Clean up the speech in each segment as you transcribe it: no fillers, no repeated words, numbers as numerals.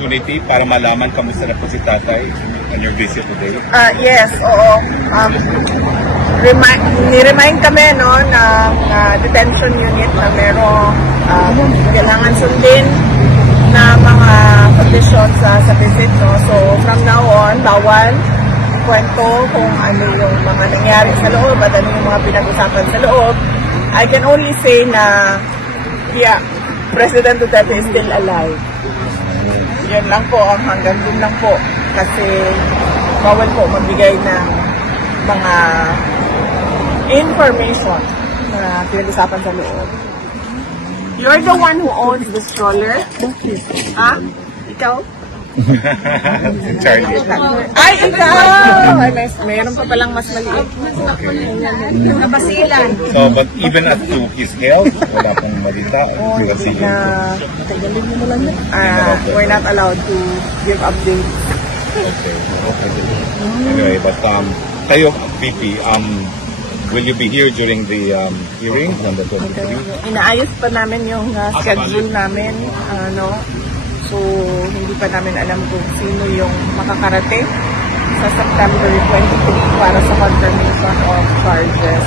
opportunity para malaman kamusta na po si tatay on your visit today? Yes, oo. Ni-remind kami no, ng detention unit na merong kailangan sundin na mga conditions sa visit. No? So from now on, bawal kwento kung ano yung mga nangyari sa loob at ano yung mga pinag-usapan sa loob. I can only say na President Duterte is still alive. Yan lang po, hanggang dun lang po. Kasi bawal po magbigay ng mga information na pinag-usapan sa loob. You're the one who owns the stroller? Ha? Ikaw? Si Charlie. Ay, ikaw! Ay, mayroon pa palang mas maliit. Nabasilan. So, but even at his health, wala pong malita. We're not allowed to give updates. Okay. Anyway, but kayo, VP, will you be here during the hearing on the 23? Inaayos pa namin yung schedule namin, so hindi pa namin alam kung sino yung makakarating sa September 23 para sa confirmation of charges.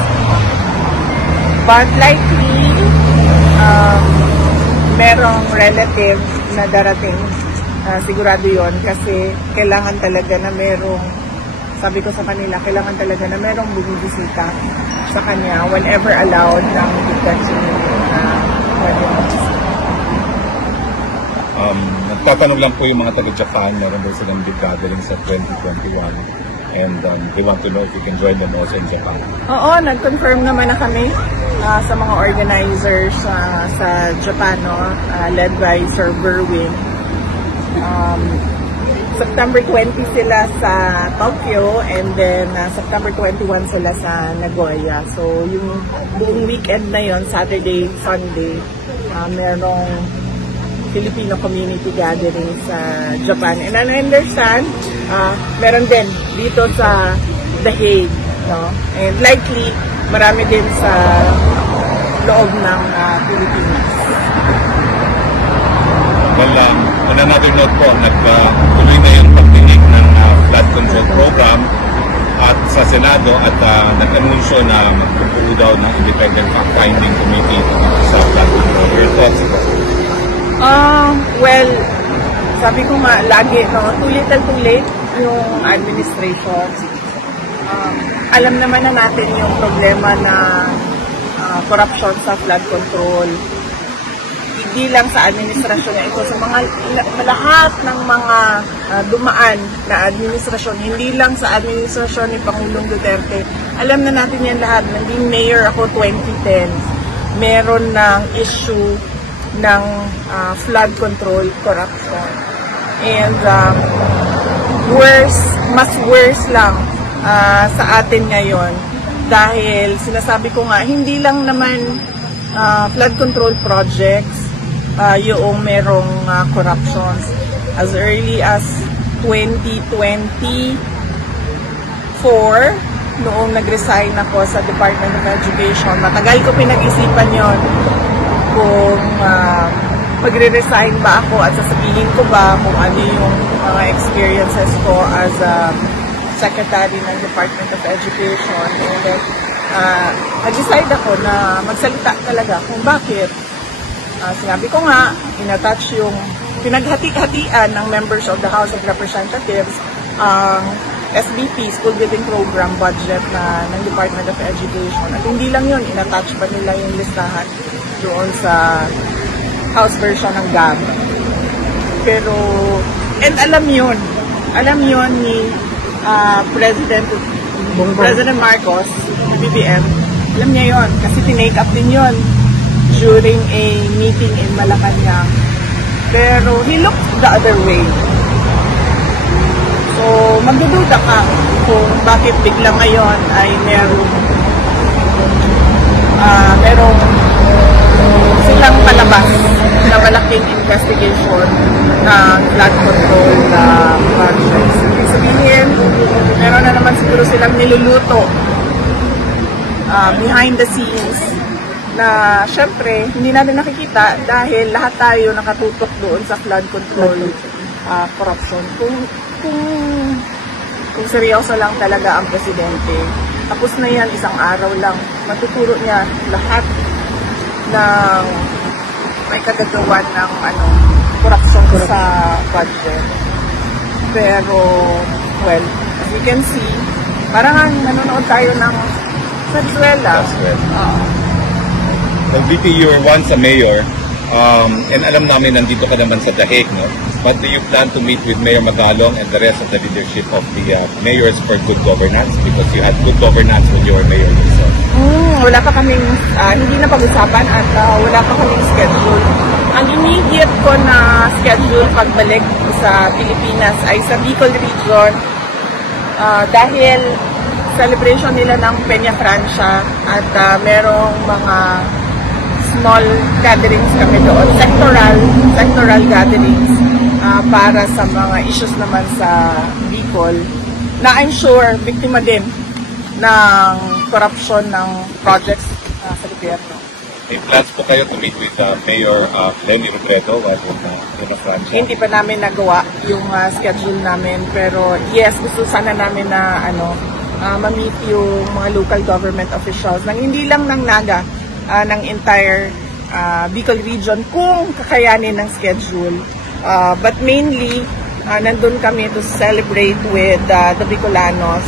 But likely, merong relative na darating, sigurado yon kasi kailangan talaga na merong, sabi ko sa kanila, kailangan talaga na merong bumibisita sa kanya whenever allowed ng detention unit na pwede magbisita. Nagtatanong lang po yung mga taga-Japan, meron daw silang big gathering sa 2021 and they want to know if you can join them also in Japan. Oo, nag-confirm naman na kami sa mga organizers sa Japan, led by Sir Berwin. September 20 sila sa Tokyo and then September 21 sila sa Nagoya. So yung buong weekend na yon, Saturday, Sunday, merong Filipino community gathering sa Japan. And I understand, meron din dito sa The Hague, no? And likely, marami din sa loob ng Pilipinas. Well, on another note po, nagtuloy na yung pagdinig ng flood control program at sa Senado at nag-anunsyo na magpupulo daw ng independent fact-finding committee sa flood control. Your thoughts po? Well, sabi ko nga, lagi, too little too late yung administration. Alam naman na natin yung problema na corruption sa flood control. Hindi lang sa administrasyon na ito, sa mga lahat ng mga dumaan na administrasyon, hindi lang sa administrasyon ni Pangulong Duterte. Alam na natin yan lahat. Naging mayor ako 2010. Meron ng issue ng flood control corruption. And mas worse lang sa atin ngayon dahil sinasabi ko nga, hindi lang naman flood control projects yung merong corruptions. As early as 2024, noong nag-resign ako sa Department of Education, matagal ko pinag-isipan yon kung magre-resign ba ako at sasabihin ko ba kung ano yung mga experiences ko as a secretary ng Department of Education. And then, nag-decide ako na magsalita talaga kung bakit. Sinabi ko nga, in-attach yung pinaghati-hatian ng members of the House of Representatives ang SBP, School Building Program budget ng Department of Education. At hindi lang yun, in-attach pa nila yung listahan doon sa House version ng GAB. Pero, and alam yun ni President Marcos, BBM, alam niya yun, kasi tinake up din yun during a meeting in Malacanang. Pero, he looked the other way. So, magdududa ka kung bakit bigla ngayon ay merong silang palabas na malaking investigation ng flood control projects. Ibig sabihin, meron na naman siguro silang niluluto behind the scenes na syempre hindi natin nakikita dahil lahat tayo nakatutok doon sa flood control corruption. Kung seryoso lang talaga ang presidente, tapos na yan, isang araw lang, matuturo niya lahat ng may kagagawan ng corruption sa budget. Pero, well, as you can see, parang nanonood tayo ng Venezuela. Well, VP, you were once a mayor, and alam namin nandito ka naman sa The Hague, no? But do you plan to meet with Mayor Magalong and the rest of the leadership of the mayors for good governance? Because you had good governance when you were mayor yourself. Wala pa kaming, hindi na pag-usapan at wala pa kaming schedule. Ang immediate ko na schedule pagbalik sa Pilipinas ay sa Bicol Region dahil celebration nila ng Peña Francia at merong mga small gatherings kami doon, sectoral gatherings para sa mga issues naman sa Bicol na I'm sure biktima din ng corruption ng projects sa gobyerno. May plans po kayo to meet with Mayor Lenny Robredo while in Peña Francia? Hindi pa namin nagawa yung schedule namin, pero yes, gusto sana namin na ma-meet yung mga local government officials ng hindi lang ng Naga, ng entire Bicol region kung kakayanin ng schedule. But mainly, nandun kami to celebrate with the Bicolanos,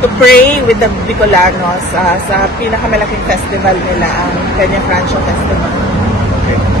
to pray with the Bicolanos sa pinakamalaking festival nila, ang Peña Francia Festival. Okay.